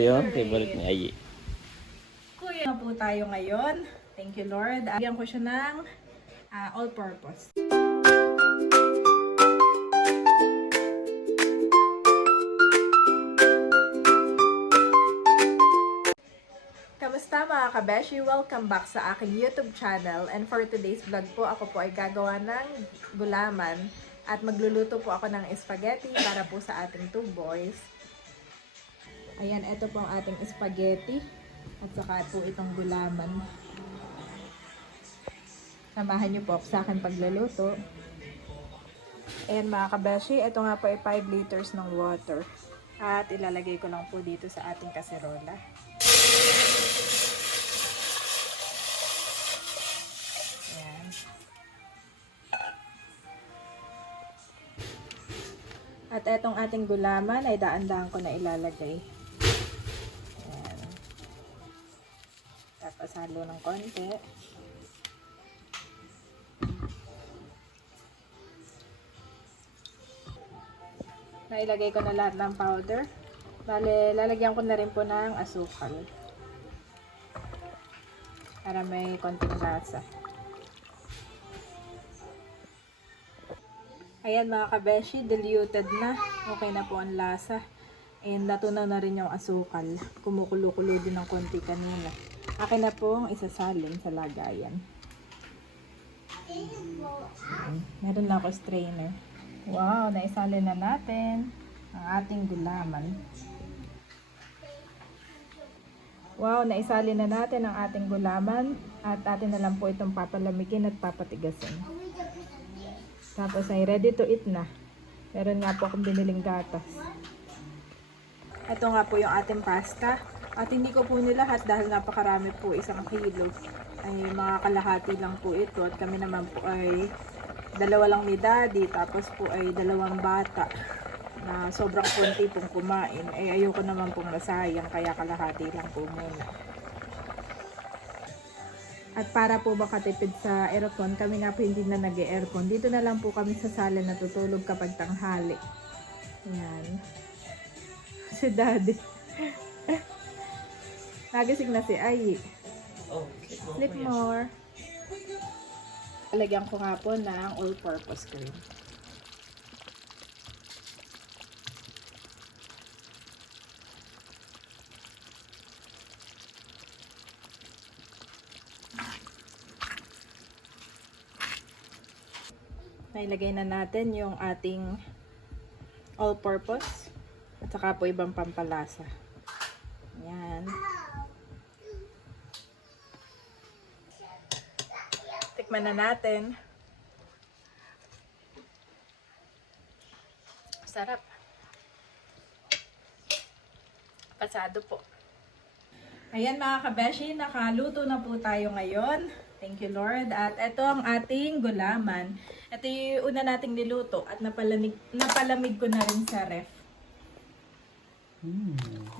Yung favorite ni Ayi. Kuya na po tayo ngayon. Thank you, Lord. Bigyan ko siya ng all-purpose. Kamusta mga kabeshi? Welcome back sa aking YouTube channel. And for today's vlog po, ako po ay gagawa ng gulaman. At magluluto po ako ng spaghetti para po sa ating 2 boys. Ayan, ito po ang ating spaghetti. At saka po itong gulaman. Samahan niyo po ako sa akin pagluluto. Ayan mga kabeshi, ito nga po ay 5 liters ng water. At ilalagay ko lang po dito sa ating kaserola. Ayan. At etong ating gulaman ay daan-daan ko na ilalagay. Ayan. Tapos halo ng konti. Nailagay ko na lahat ng powder. Bale, lalagyan ko na rin po ng asukal. Para may konting lasa. Ayan mga kabeshi, diluted na. Okay na po ang lasa. And natunaw na rin yung asukal. Kumukulo-kulo din ng konti kanina. Akin na pong isasalin sa lagayan. Meron na ako strainer. Wow, naisalin na natin ang ating gulaman. Wow, naisalin na natin ang ating gulaman at atin na lang po itong papalamigin at papatigasin. Tapos ay ready to eat na. Meron nga po akong biniling gatas. Ito nga po yung ating pasta. At hindi ko po nilahat dahil napakarami po, 1 kilo. Ay mga kalahati lang po ito at kami naman po ay 2 lang ni Daddy, tapos po ay 2 bata na sobrang konti pong kumain. Eh ayoko naman pong masayang, kaya kalahati lang po muna. At para po makatipid sa aircon, kami nga po hindi na nag-aircon. Dito na lang po kami sa sala natutulog kapag tanghali. Yan. Si Daddy. Nagising na si Ayi. Sleep more. Lagyan ko nga po ng all-purpose cream. Nailagay na natin yung ating all-purpose at saka po ibang pampalasa. Yan. Tikman na natin. Sarap. Pasado po. Ayan mga kabeshi, nakaluto na po tayo ngayon. Thank you Lord. At ito ang ating gulaman. Ito yung una nating niluto at napalamig ko na rin sa ref.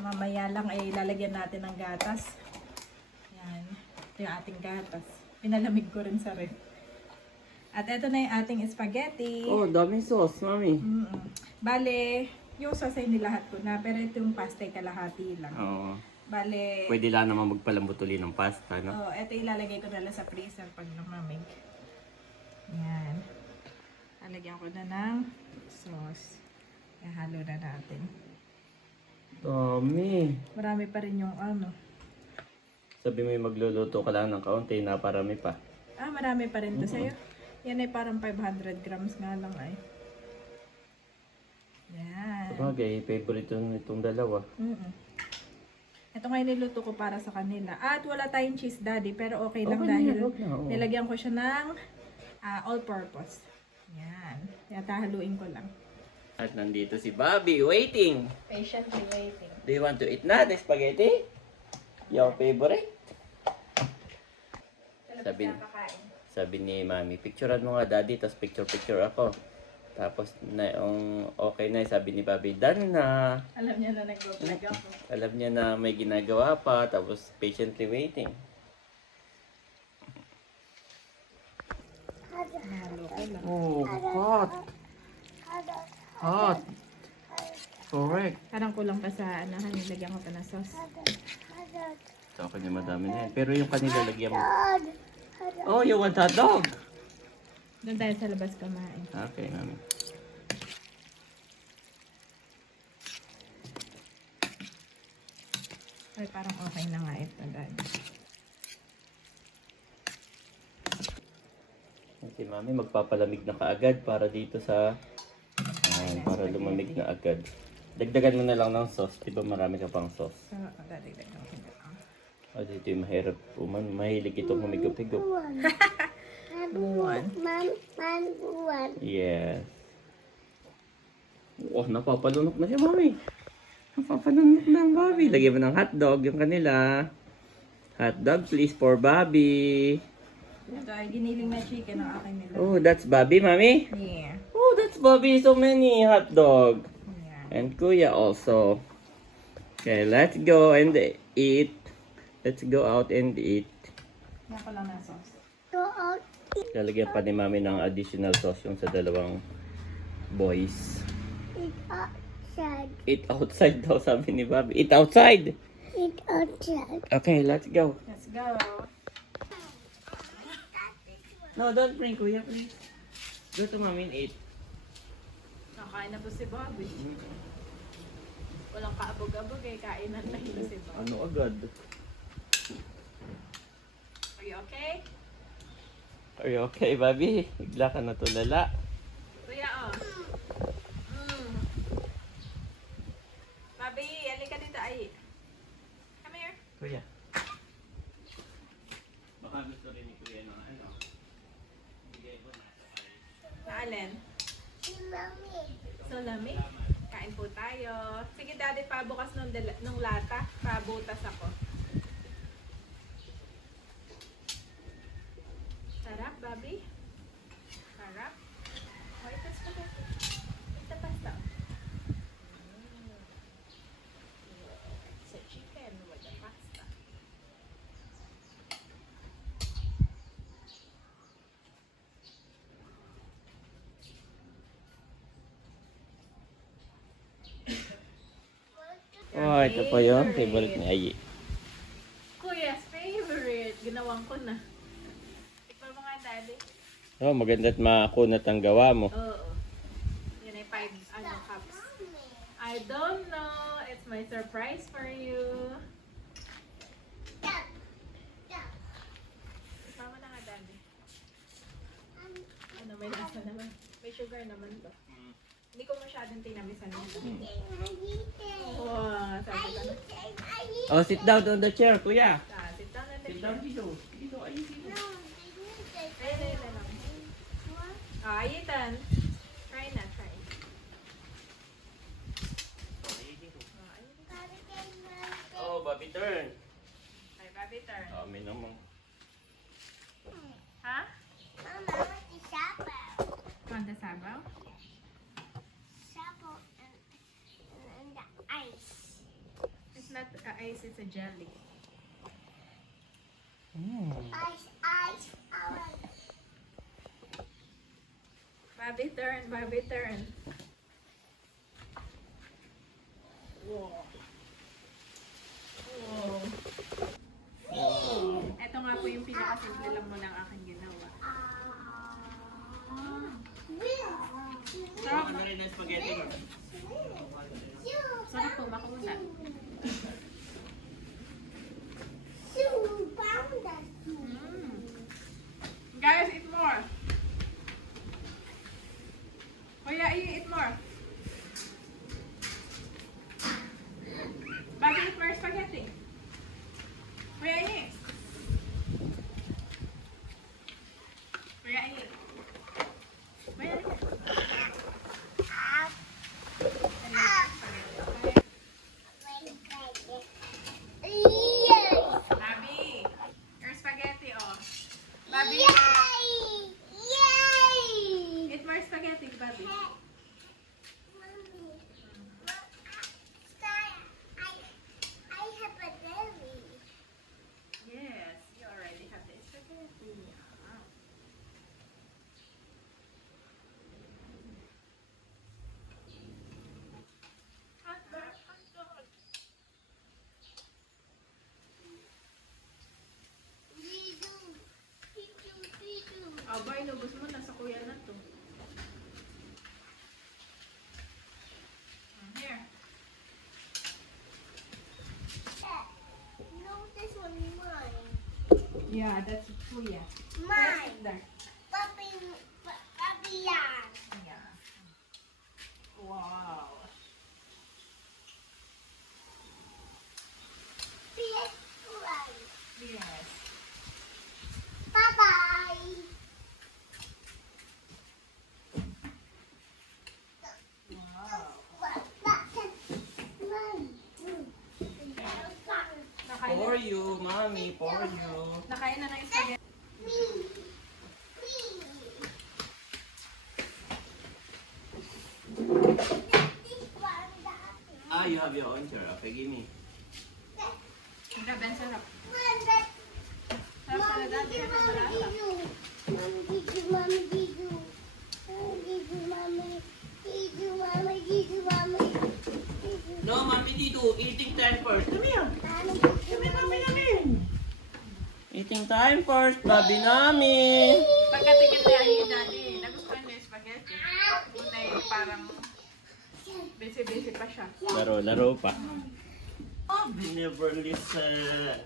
Mamaya lang ay lalagyan natin ng gatas. Yan. Ito yung ating gatas. Pinalamig ko rin sa ref. At ito na yung ating spaghetti. Oh, daming sauce, mami. Bale, yung sauce ay nilahat ko na. Pero ito yung pasta ay kalahati lang. Oo. Bale, Pwede lang naman magpalambot uli ng pasta, no? oh, ito ilalagay ko na lang sa freezer pag lumamig. Yan. Lalagyan ko na ng sauce. Ihalo na natin. Dami. Marami pa rin yung ano. Sabi mo yung magluluto ka lang ng kaunti, naparami pa. Ah, marami pa rin to sa'yo. Yan ay parang 500 grams nga lang ay. Yan. Sabagay, favorite itong dalawa. Ito nga niluto ko para sa kanila. At wala tayong cheese daddy, pero okay lang Okay na dahil yan, okay na, oo. nilagyan ko siya ng all-purpose. Yan. Kaya tahaluin ko lang. At nandito si Bobby, waiting. Patiently waiting. Do you want to eat na the spaghetti? Your favorite? Sabi ni Mami, picturean mo nga daddy, tapos picture ako. Tapos na yung okay na, sabi ni Bobby, done na. Alam niya na nag-vlog ako. Alam niya na may ginagawa pa, tapos patiently waiting. Nalo ko lang. Oh, hot. Hot. Correct. Parang kulang pa sa anahan, nilagyan ko pa ng sauce. Sa akin yung madami na yan. Pero yung kanila lagyan mo. Oh, you want hot dog? Doon tayo sa labas kumain. Okay, mami. Ay, parang okay na nga ito, Dad. Si mami magpapalamig na kaagad para dito sa... para lumamig na agad. Dagdagan mo na lang ng sauce. Diba marami ka pang sauce? So, dadagdagan ko na lang. O, dito yung mahirap. Mahilig itong humigop-higop. Buwan. Yes. Oh, napapalunok na siya, mami. Napapalunok na ang Bobby. Lagyan mo ng hotdog yung kanila. Hotdog, please, for Bobby. Ito ay giniling na chicken ang akin nila. Oh, that's Bobby, mami. Yeah. Oh, that's Bobby. So many hotdog. Yeah. And Kuya also. Okay, let's go and eat. Let's go out and eat. Yan ko lang ng sauce. Lalagyan pa ni mami ng additional sauce yung sa dalawang boys. Eat outside daw, sabi ni Bobby. Eat outside! Okay, let's go. Let's go. No, don't bring Kuya, please. Go to mommy and eat. Nakain na po si Bobby. Walang kaabog-abog eh. Kainan na ito si Bobby. Ano agad? Are you okay? Are you okay, Bobby? Bigla ka natulala. Kuya, oh. Bobby, halika dito. Ay. Come here. Kuya. Baka gusto rin ni Kuya ng ano. Bigay mo na sa kayo. Naalin? Salami. Kain po tayo. Sige, Daddy, pabukas nung lata. Pabutas ako. Sarap, Bobby? Sarap? Oh, ito spaghetti. Ito pasta. It's a chicken with the pasta. Oh, ito pa yung favorite ni Ayi. Kuya's favorite. Ginawang ko na. Tikman mo nga, Daddy. Oh, maganda't makunat ang gawa mo. Oo. Yan ay 5 cups. I don't know. It's my surprise for you. Tikman mo na nga, Daddy. Ano, may lasa naman. May sugar naman to. Hindi ko masyadong tinamisan nito. Wow, sabi ko na. Oh, sit down on the chair, Kuya. Sit down na Sit down dito. Dito, Ayi. Dito. Ayun lang. Ah, Ethan. Try na, try. Oh, Bobby turn. Ay, Bobby, turn. Oh, may naman. Ha? Konda sabaw? It's not ice, it's a jelly. Bobby, turn. Bobby, turn. Wow. Wow. Ito nga po yung pinakasimple lang mo ng aking ginawa. Sarap. Ano rin ang spaghetti mo? Sarap po, makuna. Guys, eat more. Kuya, eat more. Bobby, eat more spaghetti. Kuya, eat. Kuya, eat. Kuya, eat. Bobby, your spaghetti, oh. Bobby, eat more spaghetti, Bobby. Yeah, that's Kuya. Mine. There. Papi yan. Yeah. Wow. PS1. Yes. Bye-bye. Wow. Nakain For you, mommy, for you. nakain na ng spaghetti. Ah, you have your own chair. Okay, give me. Grabe, ang sarap. Sarap pala dati. No, mommy, dito. Eating time first. Come here. Eating time first, babi namin. Pagkatingin niya ni Daddy, nagustuhan niya yung spaghetti. Una yung parang busy-busy pa siya. Laro pa. Babi never listen.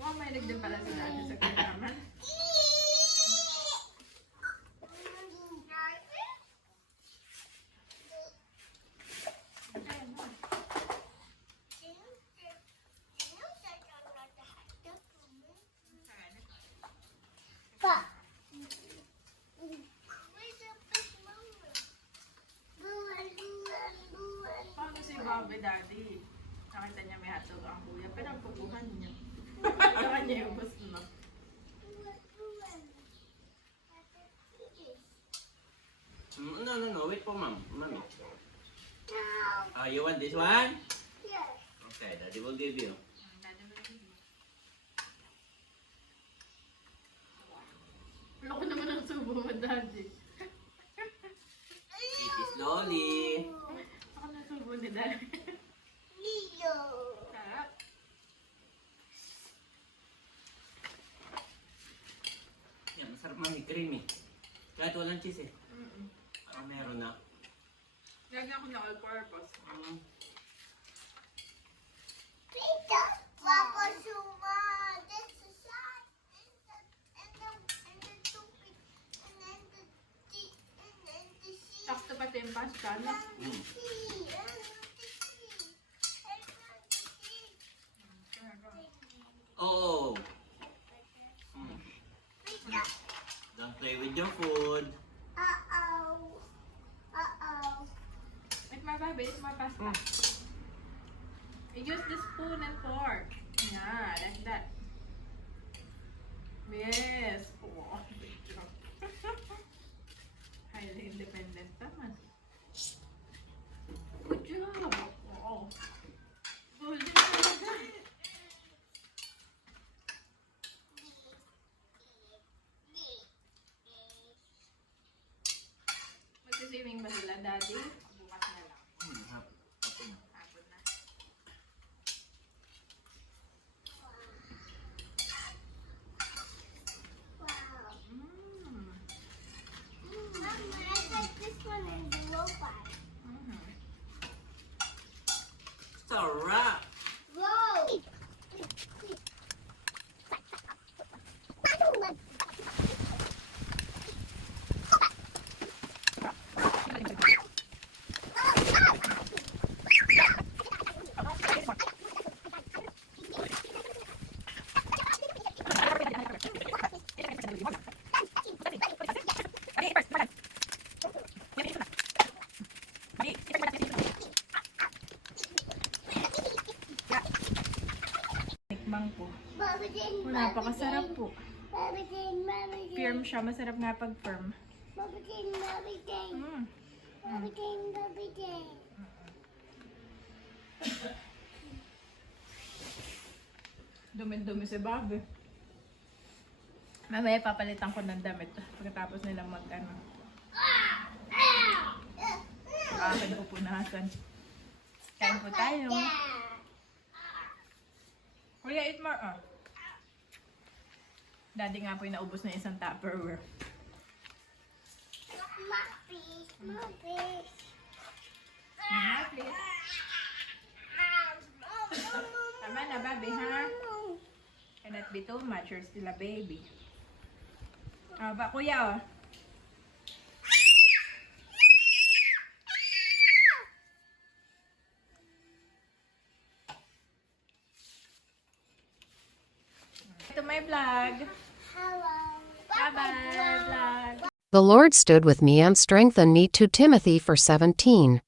Oh, may din pala si Daddy sa kalaman. Paano si Bobby, Daddy? Nakita niya may hotdog ang kuya, pero ang pupuhan niya. Sa kanya yung gusto na. No. Wait for mom. Mommy. You want this one? Okay, daddy will give you. Loko naman ang subo mo, Daddy. Eat it slowly. Ako na subo ni Daddy. Sarap. Yan, masarap mami, creamy. Kahit walang cheese eh. Mm-mm. Meron na. Lagi ako na all-purpose. Papa Zuma, this is sad. And the tubig, and then the sea, Sakto pati yung pasta, no? and the sea. Oh. Don't play with your food. Uh-oh. Eat more, baby. Eat more pasta. Use the spoon and fork. Yeah, like that. Yes. Wow. Good job. Highly independent naman. Good job. Wow. Good job. Magsiswimming ba sila, Daddy? Bukas na lang. Hapon na. Wow. Mm. Mama, I like this one and the robot. Mhm. It's a wrap. Whoa! Tikmang po. Baba Jane, Napakasarap po. Baba Jane, Baba Jane. Firm siya. Masarap nga pag firm. Baba Jane, Baba Jane. Mm. Baba Jane, Baba Jane. Dumi-dumi si Bobby. Mamaya papalitan ko ng damit pagkatapos nilang mag-ano. Akin pupunasan. Kain po tayo. Kuya, eat more. Oh. Daddy nga po yung naubos na isang Tupperware. Muppy, Muppy. Please. Tama na, Bobby, ha? Cannot be too much, you're still a baby. Ba, kuya, oh. To my vlog. Hello. Bye-bye, vlog. The Lord stood with me and strengthened me. 2 Timothy 4:17.